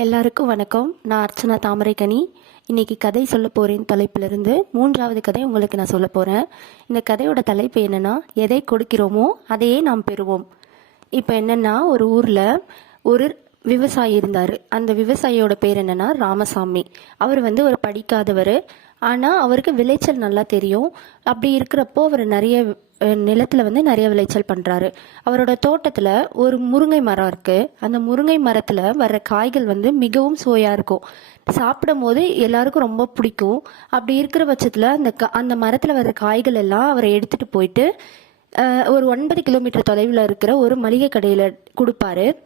எல்லாருக்கும் வணக்கம். நான் அர்ச்சனா தாமரைக்கனி. இன்னைக்கு கதை சொல்ல போகிறேன் தலைப்பிலிருந்து. மூன்றாவது கதை உங்களுக்கு நான் சொல்ல போகிறேன் இந்த கதையோட தலைப்பு என்னென்னா எதை கொடுக்கிறோமோ அதையே நாம் பெறுவோம். இப்போ என்னென்னா ஒரு ஊரில் ஒரு விவசாயி இருந்தார். அந்த விவசாயியோட பேர் என்னென்னா ராமசாமி. அவர் வந்து ஒரு படிக்காதவர். ஆனால் அவருக்கு விளைச்சல் நல்லா தெரியும். அப்படி இருக்கிறப்போ அவர் நிறைய நிலத்தில் வந்து நிறைய விளைச்சல் பண்ணுறாரு அவரோட தோட்டத்தில் ஒரு முருங்கை மரம் இருக்குது அந்த முருங்கை மரத்தில் வர்ற காய்கள் வந்து மிகவும் சுவையாக இருக்கும். சாப்பிடும் போது எல்லாருக்கும் ரொம்ப பிடிக்கும். அப்படி இருக்கிற பட்சத்தில் அந்த க- அந்த மரத்தில் வர்ற காய்கள் எல்லாம் அவரை எடுத்துட்டு போயிட்டு ஒரு ஒன்பது கிலோமீட்டர் தொலைவில் இருக்கிற ஒரு மளிகை கடையில் கொடுப்பாரு.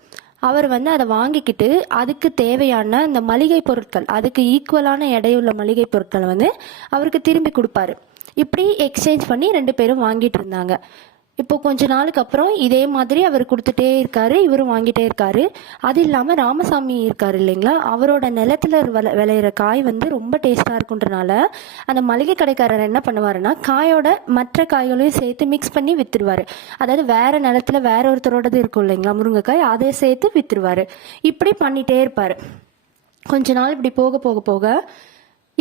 அவர் வந்து அதை வாங்கிக்கிட்டு அதுக்கு தேவையான அந்த மளிகை பொருட்கள் அதுக்கு ஈக்குவலான எடையுள்ள மளிகை பொருட்களை வந்து அவருக்கு திரும்பி கொடுப்பாரு. இப்படி எக்ஸ்சேஞ்ச் பண்ணி ரெண்டு பேரும் வாங்கிட்டு இருந்தாங்க. இப்போ கொஞ்ச நாளுக்கு அப்புறம் இதே மாதிரி அவர் கொடுத்துட்டே இருக்காரு இவரும் வாங்கிட்டே இருக்காரு. அது இல்லாமல் ராமசாமி இருக்காரு இல்லைங்களா? அவரோட நிலத்துல விளையிற காய் வந்து ரொம்ப டேஸ்டாக இருக்குன்றனால அந்த மளிகை கடைக்காரர் என்ன பண்ணுவாருன்னா காயோட மற்ற காய்களையும் சேர்த்து மிக்ஸ் பண்ணி வித்துருவாரு. அதாவது வேற நிலத்துல வேற ஒருத்தரோடது இருக்கும் இல்லைங்களா முருங்கைக்காய் அதை சேர்த்து வித்துருவாரு. இப்படி பண்ணிட்டே இருப்பாரு. கொஞ்ச நாள் இப்படி போக போக போக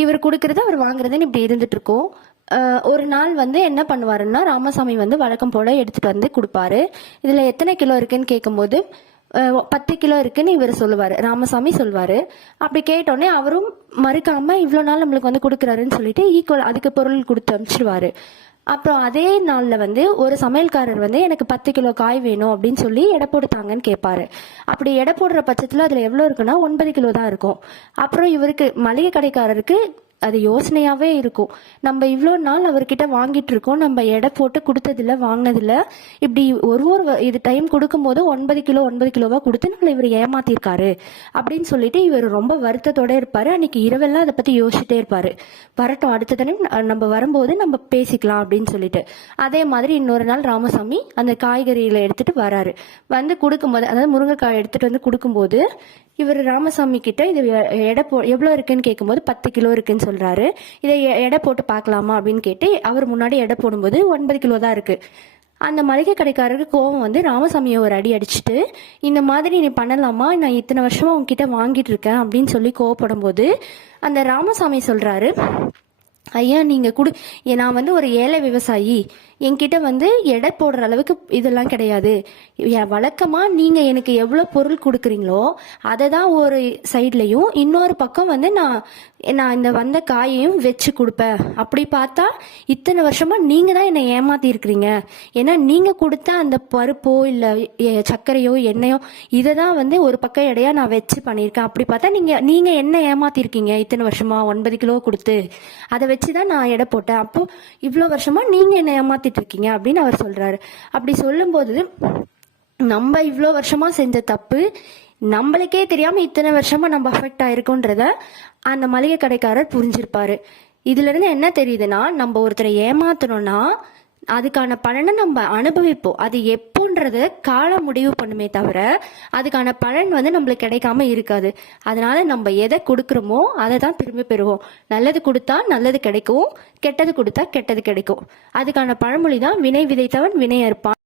இவர் கொடுக்கறது அவர் வாங்குறதுன்னு இப்படி இருந்துட்டு இருக்கோம். ஒரு நாள் வந்து என்ன பண்ணுவாருன்னா ராமசாமி வந்து வழக்கம் போல எடுத்துட்டு வந்து கொடுப்பாரு. இதுல எத்தனை கிலோ இருக்குன்னு கேட்கும்போது பத்து கிலோ இருக்குன்னு இவர் சொல்லுவாரு. ராமசாமி சொல்லுவார் அப்படி கேட்டோடனே அவரும் மறுக்காம இவ்வளோ நாள் நம்மளுக்கு வந்து கொடுக்குறாருன்னு சொல்லிட்டு ஈக்குவல் அதுக்கு பொருள் கொடுத்து அனுப்பிச்சிடுவாரு அப்புறம் அதே நாளில் வந்து ஒரு சமையல்காரர் வந்து எனக்கு பத்து கிலோ காய் வேணும் அப்படின்னு சொல்லி எடை போடுத்தாங்கன்னு கேட்பாரு அப்படி எடை போடுற பட்சத்தில் அதில் எவ்வளோ இருக்குன்னா ஒன்பது கிலோ தான் இருக்கும். அப்புறம் இவருக்கு மளிகை கடைக்காரருக்கு அது யோசனையாகவே இருக்கும். நம்ம இவ்வளோ நாள் அவர்கிட்ட வாங்கிட்டு இருக்கோம் நம்ம எடை போட்டு கொடுத்ததில்ல வாங்கினதில்ல. இப்படி ஒரு ஒரு இது டைம் கொடுக்கும்போது ஒன்பது கிலோ ஒன்பது கிலோவாக கொடுத்து நம்மளை இவர் ஏமாத்திருக்காரு அப்படின்னு சொல்லிட்டு இவர் ரொம்ப வருத்தத்தோட இருப்பார். அன்னைக்கு இரவெல்லாம் அதை பற்றி யோசிச்சுட்டே இருப்பார். வரட்டும் அடுத்த தடவை நம்ம வரும்போது நம்ம பேசிக்கலாம் அப்படின்னு சொல்லிட்டு. அதே மாதிரி இன்னொரு நாள் ராமசாமி அந்த காய்கறிகளை எடுத்துட்டு வராரு. வந்து கொடுக்கும்போது அதாவது முருங்கைக்காய் எடுத்துட்டு வந்து கொடுக்கும்போது இவர் ராமசாமி கிட்ட இது எடை போ எவ்வளோ இருக்குன்னு கேட்கும்போது பத்து கிலோ இருக்குன்னு சொல்றாரு. இதை எடை போட்டு பார்க்கலாமா? அப்படின்னு கேட்டு அவர் முன்னாடி எடை போடும்போது ஒன்பது கிலோ தான் இருக்கு. அந்த மளிகை கடைக்காரருக்கு கோவம் வந்து ராமசாமியை ஒரு அடி அடிச்சுட்டு இந்த மாதிரி நீ பண்ணலாமா? நான் இத்தனை வருஷமா உங்ககிட்ட வாங்கிட்டு இருக்கேன் அப்படின்னு சொல்லி கோவப்படும் போது அந்த ராமசாமி சொல்றாரு ஐயா நீங்க குடு நான் வந்து ஒரு ஏழை விவசாயி. என்கிட்ட வந்து எடை போடுற அளவுக்கு இதெல்லாம் கிடையாது. என் நீங்கள் எனக்கு எவ்வளோ பொருள் கொடுக்குறீங்களோ அதை தான் ஒரு சைட்லையும் இன்னொரு பக்கம் வந்து நான் நான் இந்த வந்த காயையும் வச்சு கொடுப்பேன். அப்படி பார்த்தா இத்தனை வருஷமாக நீங்கள் தான் என்னை ஏமாற்றிருக்கிறீங்க ஏன்னா நீங்கள் கொடுத்த அந்த பருப்போ இல்லை எ- சர்க்கரையோ எண்ணெயோ இதை தான் வந்து ஒரு பக்கம் எடையா நான் வச்சு பண்ணியிருக்கேன். அப்படி பார்த்தா நீங்கள் நீங்கள் என்ன ஏமாத்திருக்கீங்க இத்தனை வருஷமாக ஒன்பது கிலோ கொடுத்து. அதை வச்சு தான் நான் எடை போட்டேன். அப்போது இவ்வளோ வருஷமாக நீங்கள் என்னை ஏமாற்றி ஏமாத்திட்டு இருக்கீங்க அப்படின்னு அவர் சொல்றாரு. அப்படி சொல்லும்போது நம்ம இவ்வளோ வருஷமா செஞ்ச தப்பு நம்மளுக்கே தெரியாம இத்தனை வருஷமா நம்ம அஃபெக்ட் ஆயிருக்கோன்றத அந்த மளிகை கடைக்காரர் புரிஞ்சிருப்பாரு. இதுல இருந்து என்ன தெரியுதுன்னா நம்ம ஒருத்தரை ஏமாத்தணும்னா அதுக்கான பலனை நம்ம அனுபவிப்போம். அது எப்போன்றத காலம் முடிவு பண்ணுமே தவிர அதுக்கான பலன் வந்து நம்மளுக்கு கிடைக்காம இருக்காது. அதனால நம்ம எதை கொடுக்குறோமோ அதை தான் திரும்ப பெறுவோம். நல்லது கொடுத்தா நல்லது கிடைக்கும் கெட்டது கொடுத்தா கெட்டது கிடைக்கும். அதுக்கான பழமொழி தான் வினை விதைத்தவன் வினை அறுப்பான்.